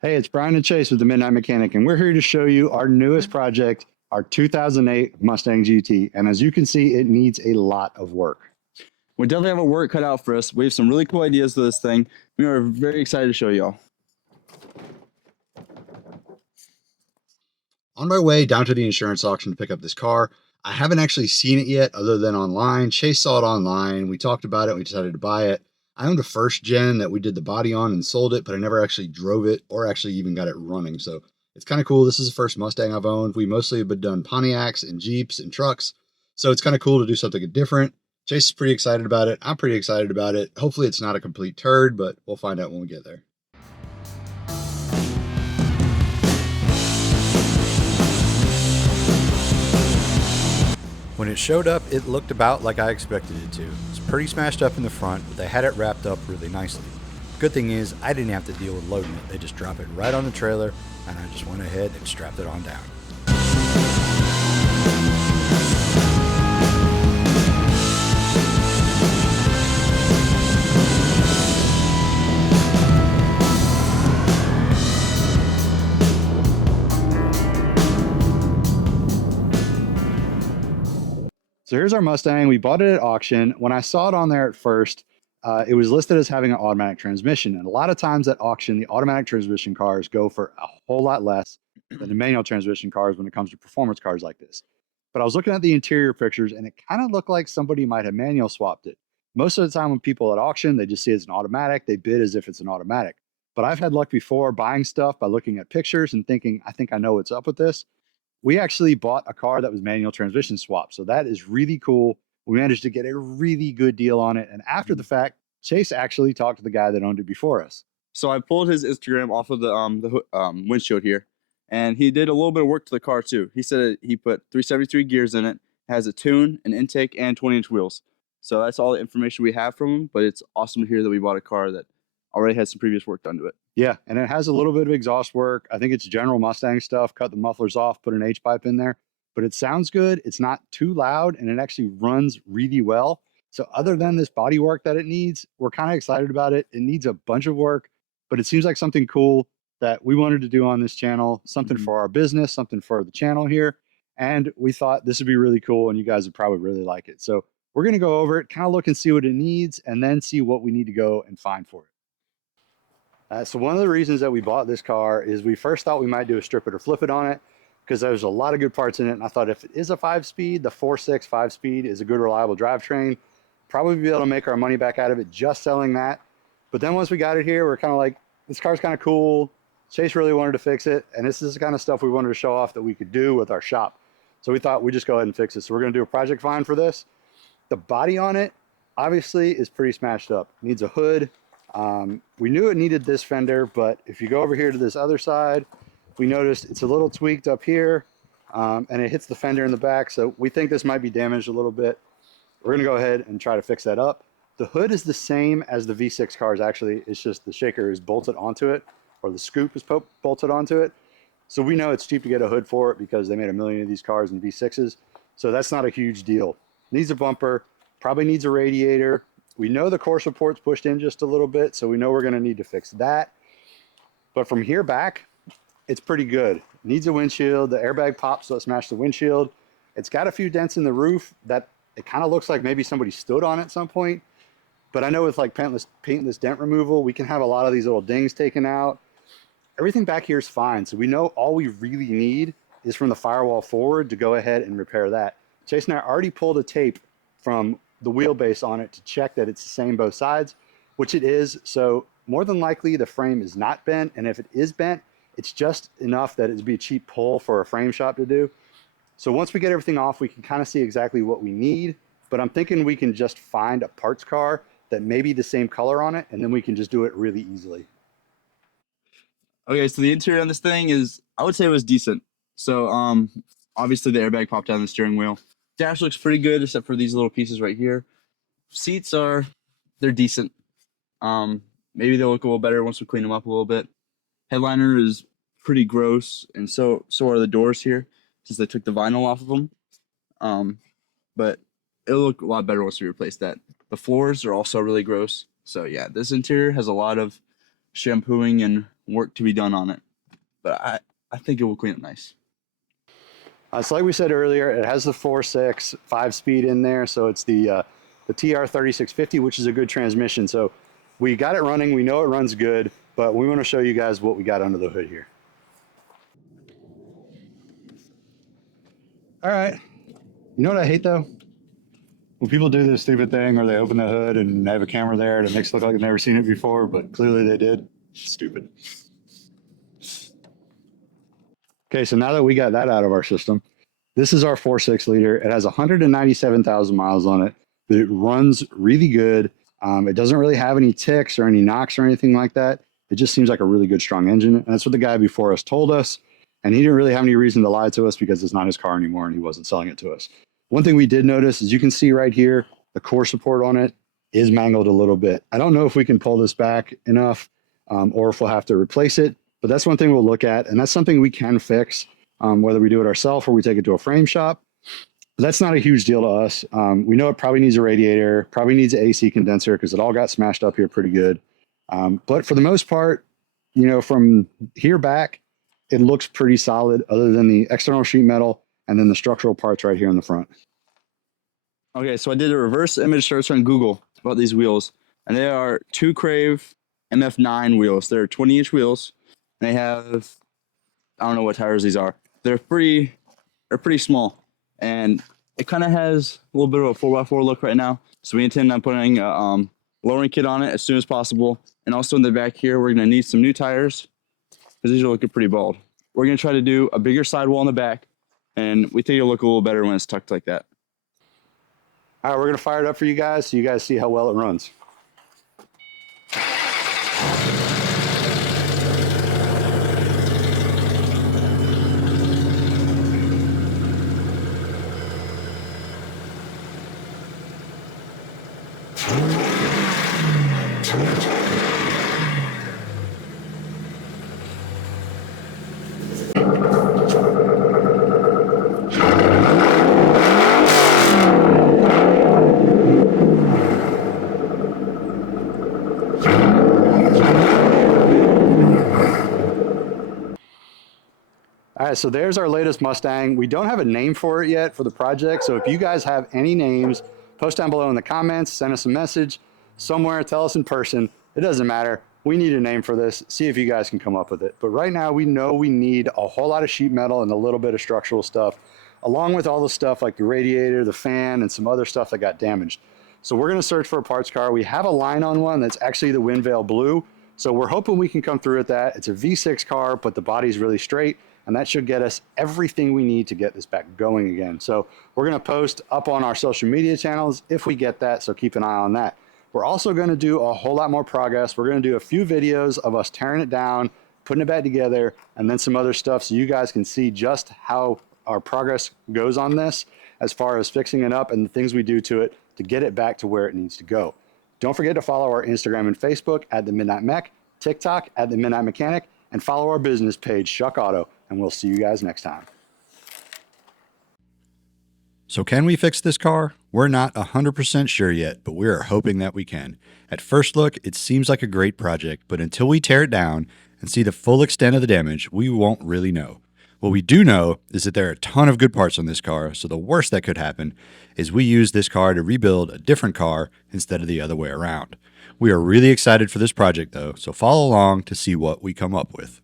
Hey, it's Brian and Chase with the Midnight Mechanic, and we're here to show you our newest project, our 2008 Mustang GT. And as you can see, it needs a lot of work. We definitely have a work cut out for us. We have some really cool ideas for this thing. We are very excited to show y'all. On my way down to the insurance auction to pick up this car, I haven't actually seen it yet other than online. Chase saw it online. We talked about it. We decided to buy it. I owned a first gen that we did the body on and sold it, but I never actually drove it or actually even got it running. So it's kind of cool. This is the first Mustang I've owned. We mostly have been done Pontiacs and Jeeps and trucks. So it's kind of cool to do something different. Chase is pretty excited about it. I'm pretty excited about it. Hopefully it's not a complete turd, but we'll find out when we get there. When it showed up, it looked about like I expected it to. It's pretty smashed up in the front, but they had it wrapped up really nicely. Good thing is, I didn't have to deal with loading it. They just drop it right on the trailer, and I just went ahead and strapped it on down. So here's our Mustang. We bought it at auction. When I saw it on there at first, it was listed as having an automatic transmission. And a lot of times at auction, the automatic transmission cars go for a whole lot less than the manual transmission cars when it comes to performance cars like this. But I was looking at the interior pictures and it kind of looked like somebody might have manual swapped it. Most of the time when people at auction, they just see it's an automatic, they bid as if it's an automatic. But I've had luck before buying stuff by looking at pictures and thinking, I think I know what's up with this. We actually bought a car that was manual transmission swap. So that is really cool. We managed to get a really good deal on it. And after the fact, Chase actually talked to the guy that owned it before us. So I pulled his Instagram off of the windshield here, and he did a little bit of work to the car too. He said he put 373 gears in it, has a tune, an intake, and 20-inch wheels. So that's all the information we have from him. But it's awesome to hear that we bought a car that already had some previous work done to it. Yeah, and it has a little bit of exhaust work. I think it's general Mustang stuff. Cut the mufflers off, put an H pipe in there, but it sounds good. It's not too loud, and it actually runs really well. So other than this body work that it needs, we're kind of excited about it. It needs a bunch of work, but it seems like something cool that we wanted to do on this channel, something for our business, something for the channel here. And we thought this would be really cool, and you guys would probably really like it. So we're going to go over it, kind of look and see what it needs, and then see what we need to go and find for it. So one of the reasons that we bought this car is we first thought we might do a strip it or flip it on it because there's a lot of good parts in it. And I thought if it is a 5-speed, the 4.6 5-speed is a good reliable drivetrain. Probably be able to make our money back out of it just selling that. But then once we got it here, we're kind of like, this car's kind of cool. Chase really wanted to fix it. And this is the kind of stuff we wanted to show off that we could do with our shop. So we thought we'd just go ahead and fix it. So we're going to do a project find for this. The body on it obviously is pretty smashed up. It needs a hood. We knew it needed this fender, but if you go over here to this other side, we noticed it's a little tweaked up here, and it hits the fender in the back. So we think this might be damaged a little bit. We're going to go ahead and try to fix that up. The hood is the same as the V6 cars, actually. It's just the shaker is bolted onto it, or the scoop is bolted onto it. So we know it's cheap to get a hood for it because they made a million of these cars in V6s. So that's not a huge deal. Needs a bumper, probably needs a radiator. We know the core support's pushed in just a little bit, so we know we're going to need to fix that. But from here back, it's pretty good. Needs a windshield. The airbag popped, so it smashed the windshield. It's got a few dents in the roof that it kind of looks like maybe somebody stood on it at some point. But I know with like paintless dent removal, we can have a lot of these little dings taken out. Everything back here is fine. So we know all we really need is from the firewall forward to go ahead and repair that. Chase and I already pulled a tape from the wheelbase on it to check that it's the same both sides, which it is. So more than likely the frame is not bent, and if it is bent, it's just enough that it'd be a cheap pull for a frame shop to do. So once we get everything off, we can kind of see exactly what we need, but I'm thinking we can just find a parts car that may be the same color on it, and then we can just do it really easily. Okay, so the interior on this thing is, I would say it was decent. So obviously the airbag popped out of the steering wheel. Dash looks pretty good except for these little pieces right here. Seats they're decent. Maybe they'll look a little better once we clean them up a little bit. Headliner is pretty gross, and so are the doors here since they took the vinyl off of them. But it'll look a lot better once we replace that. The floors are also really gross. So yeah, this interior has a lot of shampooing and work to be done on it, but I think it will clean up nice. So like we said earlier, it has the 4.6 5-speed in there, so it's the TR3650, which is a good transmission. So we got it running, we know it runs good, but we want to show you guys what we got under the hood here. All right, you know what I hate though? When people do this stupid thing where they open the hood and they have a camera there that makes it look like they've never seen it before, but clearly they did. Stupid. Okay, so now that we got that out of our system, this is our 4.6 liter. It has 197,000 miles on it, but it runs really good. It doesn't really have any ticks or any knocks or anything like that. It just seems like a really good, strong engine. And that's what the guy before us told us. And he didn't really have any reason to lie to us because it's not his car anymore and he wasn't selling it to us. One thing we did notice is you can see right here, the core support on it is mangled a little bit. I don't know if we can pull this back enough or if we'll have to replace it, but that's one thing we'll look at. And that's something we can fix, whether we do it ourselves or we take it to a frame shop. But that's not a huge deal to us. We know it probably needs a radiator, probably needs an AC condenser because it all got smashed up here pretty good. But for the most part, you know, from here back, it looks pretty solid other than the external sheet metal and then the structural parts right here in the front. Okay, so I did a reverse image search on Google about these wheels, and they are 2 Crave MF9 wheels. They're 20-inch wheels, and they have, I don't know what tires these are. They're pretty small, and it kind of has a little bit of a 4x4 look right now. So we intend on putting a lowering kit on it as soon as possible. And also in the back here, we're gonna need some new tires because these are looking pretty bald. We're gonna try to do a bigger sidewall in the back, and we think it'll look a little better when it's tucked like that. All right, we're gonna fire it up for you guys so you guys see how well it runs. All right, so there's our latest Mustang. We don't have a name for it yet for the project, so if you guys have any names, post down below in the comments, send us a message somewhere, tell us in person. It doesn't matter. We need a name for this. See if you guys can come up with it. But right now, we know we need a whole lot of sheet metal and a little bit of structural stuff, along with all the stuff like the radiator, the fan, and some other stuff that got damaged. So we're gonna search for a parts car. We have a line on one that's actually the Windvale Blue. So we're hoping we can come through with that. It's a V6 car, but the body's really straight. And that should get us everything we need to get this back going again. So we're gonna post up on our social media channels if we get that, so keep an eye on that. We're also gonna do a whole lot more progress. We're gonna do a few videos of us tearing it down, putting it back together, and then some other stuff so you guys can see just how our progress goes on this as far as fixing it up and the things we do to it to get it back to where it needs to go. Don't forget to follow our Instagram and Facebook at The Midnight Mech, TikTok at The Midnight Mechanic, and follow our business page, Shuck Auto. And we'll see you guys next time. So can we fix this car? We're not 100% sure yet, but we are hoping that we can. At first look, it seems like a great project, but until we tear it down and see the full extent of the damage, we won't really know. What we do know is that there are a ton of good parts on this car, so the worst that could happen is we use this car to rebuild a different car instead of the other way around. We are really excited for this project though, so follow along to see what we come up with.